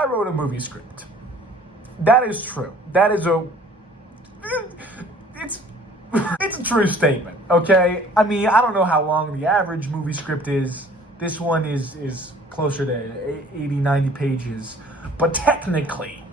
I wrote a movie script. That is true. That is it's a true statement, okay? I mean, I don't know how long the average movie script is. This one is closer to 80, 90 pages. But technically,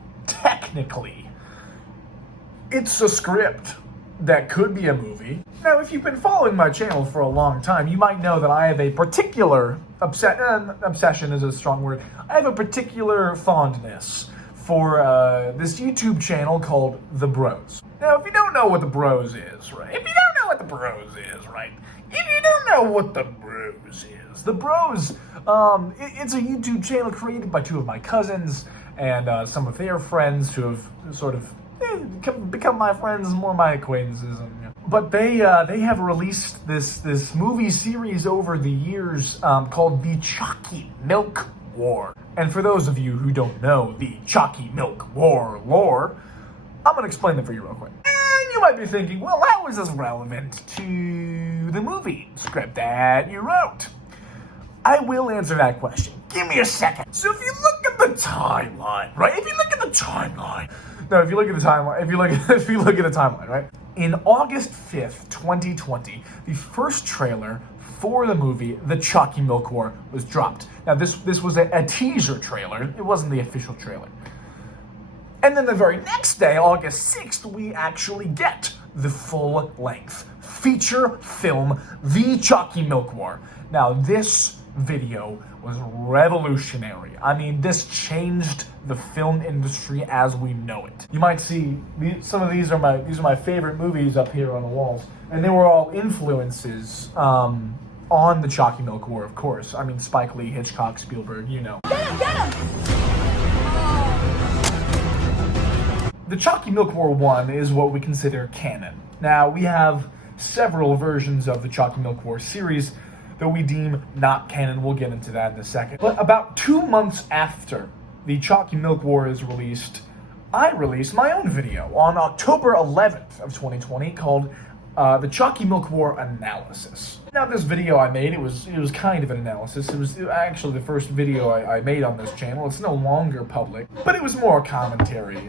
it's a script that could be a movie. Now, if you've been following my channel for a long time, you might know that I have a particular obsession is a strong word. I have a particular fondness for this YouTube channel called The Bros. Now, if you don't know what The Bros is, right? If you don't know what The Bros is, right? If you don't know what The Bros is, The Bros, it's a YouTube channel created by two of my cousins and some of their friends who have sort of become my friends, more my acquaintances. But they have released this movie series over the years called The Chalky Milk War. And for those of you who don't know the Chalky Milk War lore, I'm going to explain it for you real quick. And you might be thinking, well, how is this relevant to the movie script that you wrote? I will answer that question. Give me a second. So if you look at the timeline, right? If you look at the timeline, right? In August 5th, 2020, the first trailer for the movie, The Chalky Milk War, was dropped. Now, this was a teaser trailer. It wasn't the official trailer. And then the very next day, August 6th, we actually get the full-length feature film, The Chalky Milk War. Now, this video was revolutionary. I mean, this changed the film industry as we know it. You might see some of these are my favorite movies up here on the walls, and they were all influences on the Chalky Milk War, of course. I mean, Spike Lee, Hitchcock, Spielberg, you know. Get him! The Chalky Milk War 1 is what we consider canon. Now, we have several versions of the Chalky Milk War series that we deem not canon. We'll get into that in a second. But about 2 months after the Chalky Milk War is released, I released my own video on October 11th of 2020 called The Chalky Milk War Analysis. Now, this video I made, it was kind of an analysis. It was actually the first video I made on this channel. It's no longer public, but it was more commentary,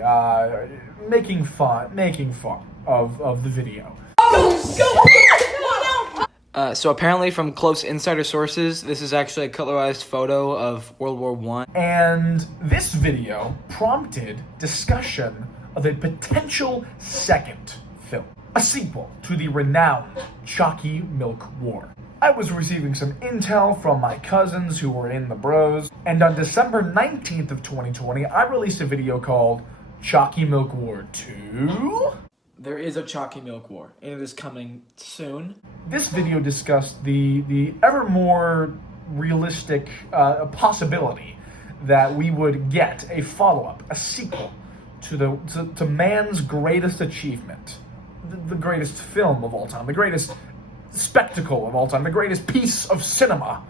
making fun of the video. So apparently from close insider sources, this is actually a colorized photo of World War I. And this video prompted discussion of a potential second film, a sequel to the renowned Chalky Milk War. I was receiving some intel from my cousins who were in The Bros, and on December 19th of 2020, I released a video called Chalky Milk War 2? There is a Chalky Milk War, and it is coming soon. This video discussed the ever more realistic possibility that we would get a follow-up, a sequel to man's greatest achievement, the greatest film of all time, the greatest spectacle of all time, the greatest piece of cinema,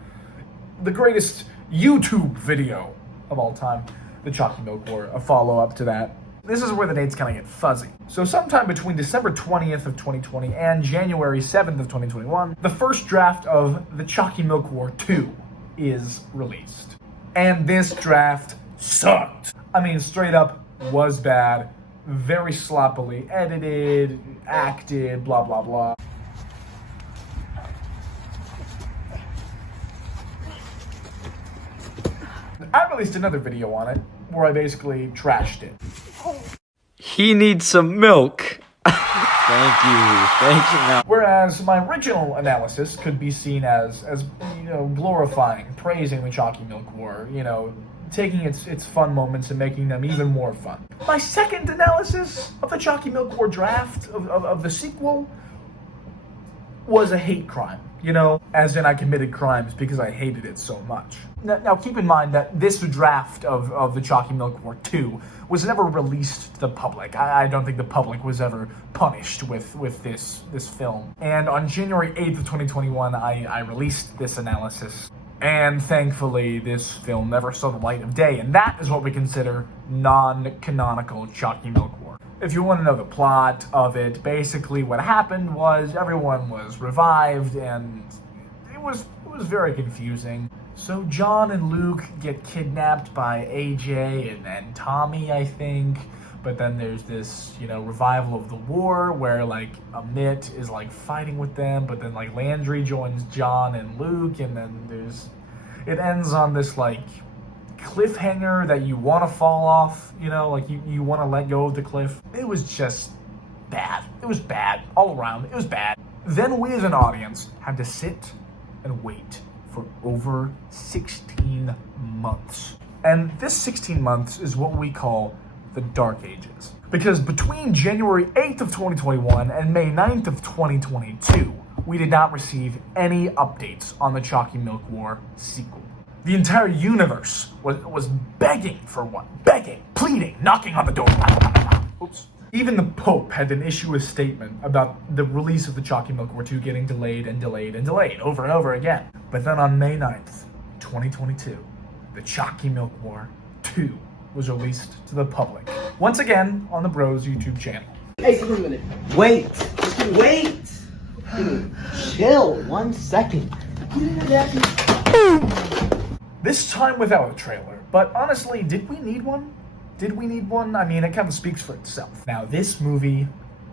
the greatest YouTube video of all time, the Chalky Milk War, a follow-up to that. This is where the dates kind of get fuzzy. So sometime between December 20th of 2020 and January 7th of 2021, the first draft of The Chalky Milk War 2 is released. And this draft sucked. I mean, straight up was bad, very sloppily edited, acted, blah, blah, blah. I released another video on it where I basically trashed it. He needs some milk. Thank you. Whereas my original analysis could be seen as glorifying, praising the Chalky Milk War, taking its fun moments and making them even more fun. My second analysis of the Chalky Milk War draft, of the sequel, was a hate crime. As in I committed crimes because I hated it so much. Now keep in mind that this draft of the Chalky Milk War 2 was never released to the public. I don't think the public was ever punished with this film. And on January 8th of 2021, I released this analysis. And thankfully, this film never saw the light of day. And that is what we consider non-canonical Chalky Milk War. If you want to know the plot of it, basically what happened was everyone was revived, and it was very confusing. So John and Luke get kidnapped by AJ and Tommy, I think. But then there's this, revival of the war where, like, Amit is, like, fighting with them. But then, like, Landry joins John and Luke. And then it ends on this, like, cliffhanger that you want to fall off, like you want to let go of the cliff. It was just bad. It was bad all around. It was bad. Then we as an audience had to sit and wait for over 16 months. And this 16 months is what we call the Dark Ages. Because between January 8th of 2021 and May 9th of 2022, we did not receive any updates on the Chalky Milk War sequel. The entire universe was begging for one. Begging, pleading, knocking on the door. Oops. Even the Pope had to issue a statement about the release of the Chalky Milk War 2 getting delayed and delayed and delayed over and over again. But then on May 9th, 2022, the Chalky Milk War 2 was released to the public. Once again, on the Bros YouTube channel. Hey, wait a minute. Wait. Dude, chill 1 second. This time without a trailer, but honestly, did we need one? I mean, it kind of speaks for itself. Now, this movie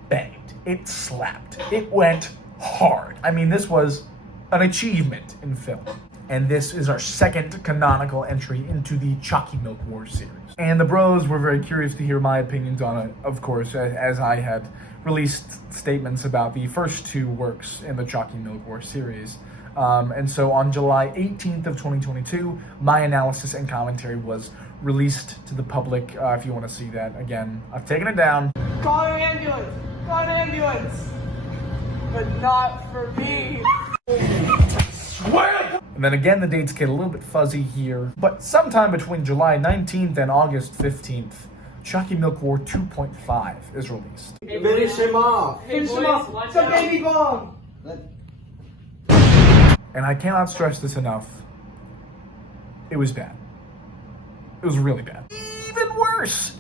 banged. It slapped. It went hard. I mean, this was an achievement in film. And this is our second canonical entry into the Chalky Milk War series. And the Bros were very curious to hear my opinions on it, of course, as I had released statements about the first two works in the Chalky Milk War series. And so on July 18th of 2022, my analysis and commentary was released to the public. If you want to see that, again, I've taken it down. Call an ambulance! Call an ambulance! But not for me! Swear! And then again, the dates get a little bit fuzzy here. But sometime between July 19th and August 15th, Chalky Milk War 2.5 is released. Finish him off. Finish him off! It's a baby bomb! And I cannot stress this enough. It was bad. It was really bad. Even worse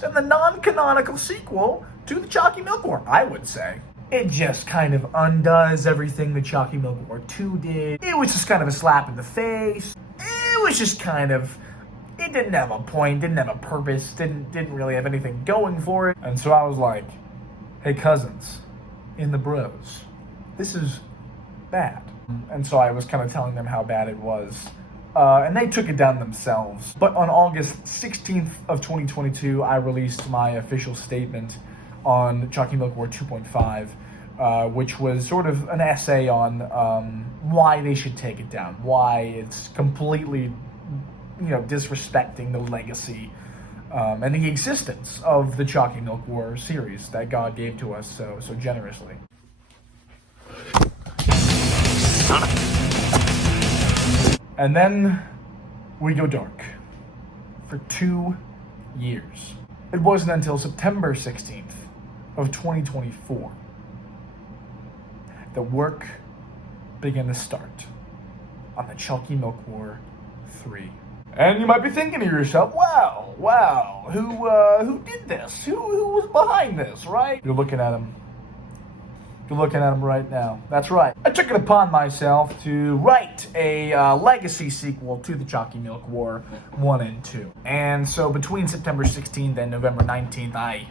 than the non-canonical sequel to the Chalky Milk War, I would say. It just kind of undoes everything the Chalky Milk War 2 did. It was just kind of a slap in the face. It was just kind of, it didn't have a point, didn't have a purpose, didn't really have anything going for it. And so I was like, hey cousins, in the Bros, this is bad. And so I was kind of telling them how bad it was. And they took it down themselves. But on August 16th of 2022, I released my official statement on Chalky Milk War 2.5, which was sort of an essay on why they should take it down, why it's completely, disrespecting the legacy and the existence of the Chalky Milk War series that God gave to us so generously. And then we go dark for 2 years. It wasn't until September 16th of 2024 that work began to start on the Chalky Milk War 3. And you might be thinking to yourself, wow, who did this? Who was behind this, right? You're looking at him. You're looking at him right now. That's right. I took it upon myself to write a legacy sequel to the Chalky Milk War 1 and 2. And so between September 16th and November 19th, I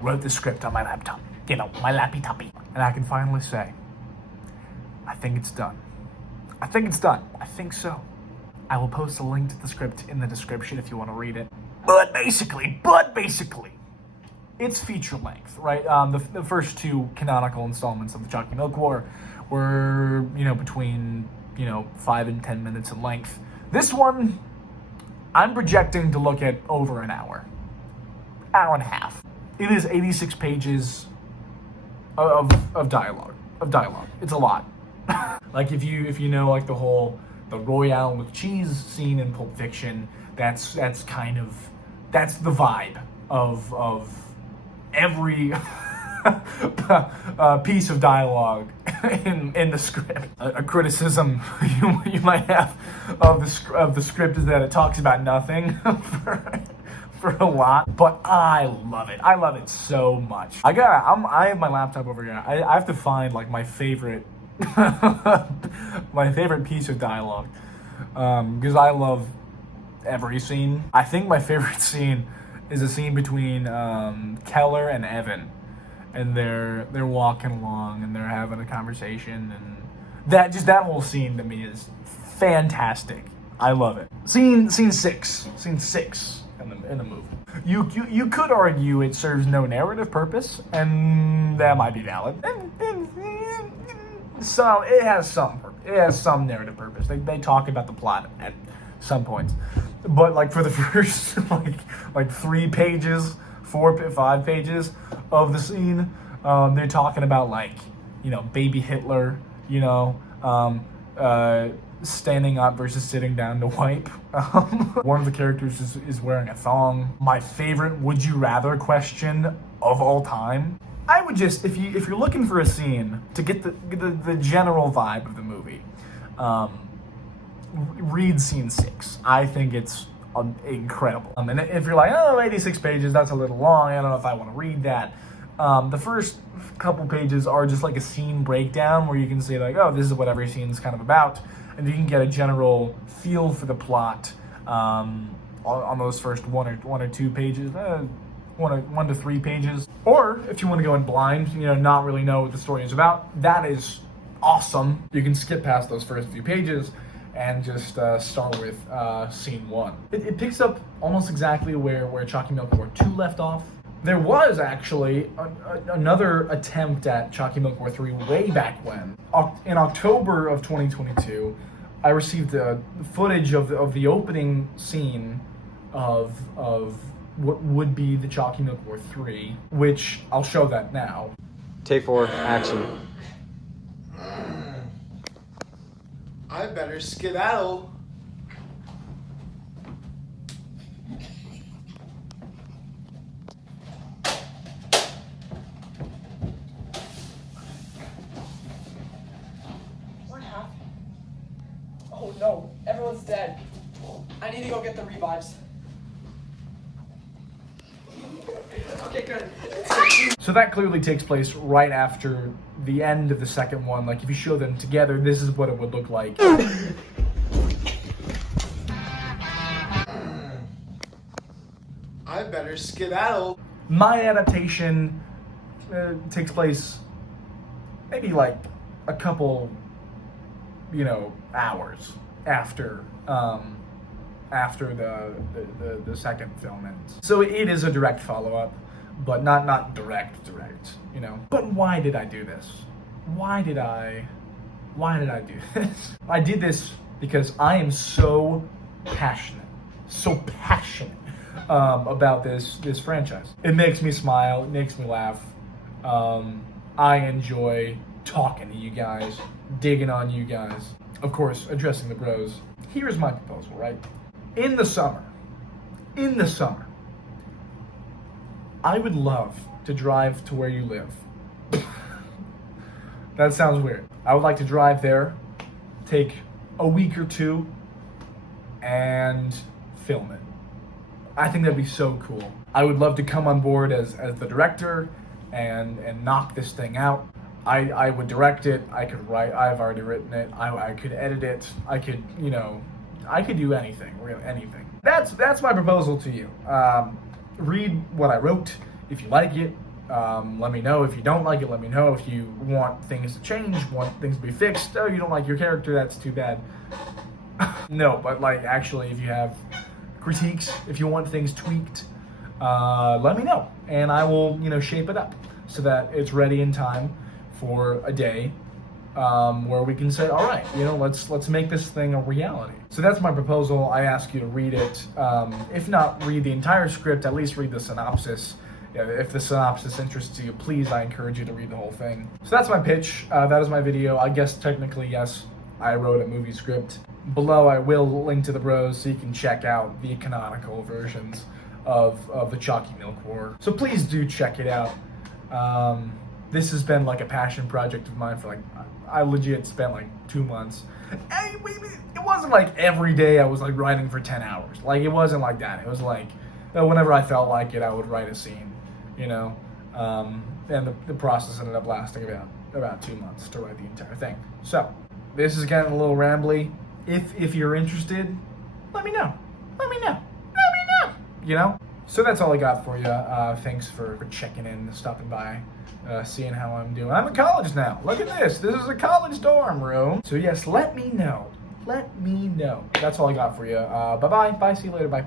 wrote the script on my laptop. My lappy-toppy. And I can finally say, I think it's done. I think so. I will post a link to the script in the description if you want to read it. But basically, it's feature length, right? The first two canonical installments of the Chalky Milk War were, between, 5 and 10 minutes in length. This one, I'm projecting to look at over an hour and a half. It is 86 pages of dialogue. It's a lot. Like if you know like the Royale with cheese scene in Pulp Fiction, that's the vibe of every piece of dialogue in the script. A criticism you might have of the script is that it talks about nothing for a lot, but I love it. I love it so much. I have my laptop over here. I have to find like my favorite My favorite piece of dialogue, because I love every scene. I think my favorite scene is a scene between Keller and Evan, and they're walking along and they're having a conversation, and that whole scene to me is fantastic. I love it. Scene six in the movie. You could argue it serves no narrative purpose, and that might be valid. So it has some narrative purpose. They talk about the plot at some points, but like for the first like 3 pages, 5 pages of the scene, they're talking about like, you know, baby Hitler, you know, standing up versus sitting down to wipe. One of the characters is wearing a thong. My favorite would you rather question of all time. I would just, if you're looking for a scene to get the general vibe of the movie, read scene 6. I think it's incredible. And if you're like, oh, 86 pages, that's a little long, I don't know if I want to read that. The first couple pages are just like a scene breakdown where you can say like, oh, this is what every scene is kind of about, and you can get a general feel for the plot on those first one or 2 pages, 1 to 3 pages. Or if you want to go in blind, you know, not really know what the story is about, that is awesome. You can skip past those first few pages and just start with scene 1. It picks up almost exactly where Chalky Milk War 2 left off. There was actually another attempt at Chalky Milk War 3 way back when. In October of 2022, I received footage of the opening scene of what would be the Chalky Milk War 3, which I'll show that now. Take 4, action. I better skedaddle. What happened? Oh no, everyone's dead. I need to go get the revives. Okay, good. So that clearly takes place right after the end of the second one. Like if you show them together, this is what it would look like. I better skedaddle. My adaptation takes place maybe like a couple, you know, hours after the second film ends. So it is a direct follow-up, but not direct, you know. But why did I do this? Why did I do this? I did this because I am so passionate about this franchise. It makes me smile, it makes me laugh. I enjoy talking to you guys, digging on you guys. Of course, addressing the bros. Here's my proposal, right? In the summer, I would love to drive to where you live. That sounds weird. I would like to drive there, take a week or 2, and film it. I think that'd be so cool. I would love to come on board as the director and knock this thing out. I would direct it, I could write, I've already written it, I could edit it, I could, you know, I could do anything, really anything. That's my proposal to you. Read what I wrote. If you like it, let me know. If you don't like it, let me know. If you want things to change, want things to be fixed, oh, you don't like your character, that's too bad. No, but like actually, if you have critiques, if you want things tweaked, let me know, and I will, you know, shape it up so that it's ready in time for a day where we can say, all right, you know, let's make this thing a reality. So that's my proposal. I ask you to read it. If not read the entire script, at least read the synopsis. If the synopsis interests you, please, I encourage you to read the whole thing. So that's my pitch. That is my video. I guess technically, yes, I wrote a movie script. Below, I will link to the bros so you can check out the canonical versions of the Chalky Milk War. So please do check it out. This has been like a passion project of mine for like, I legit spent like 2 months. It wasn't like every day I was like writing for 10 hours. Like it wasn't like that. It was like whenever I felt like it, I would write a scene, you know? And the process ended up lasting about about 2 months to write the entire thing. So, this is getting a little rambly. If you're interested, let me know. Let me know. Let me know. You know? So that's all I got for you. Thanks for checking in, stopping by, seeing how I'm doing. I'm in college now. Look at this. This is a college dorm room. So yes, let me know. Let me know. That's all I got for you. Bye-bye. Bye. See you later. Bye.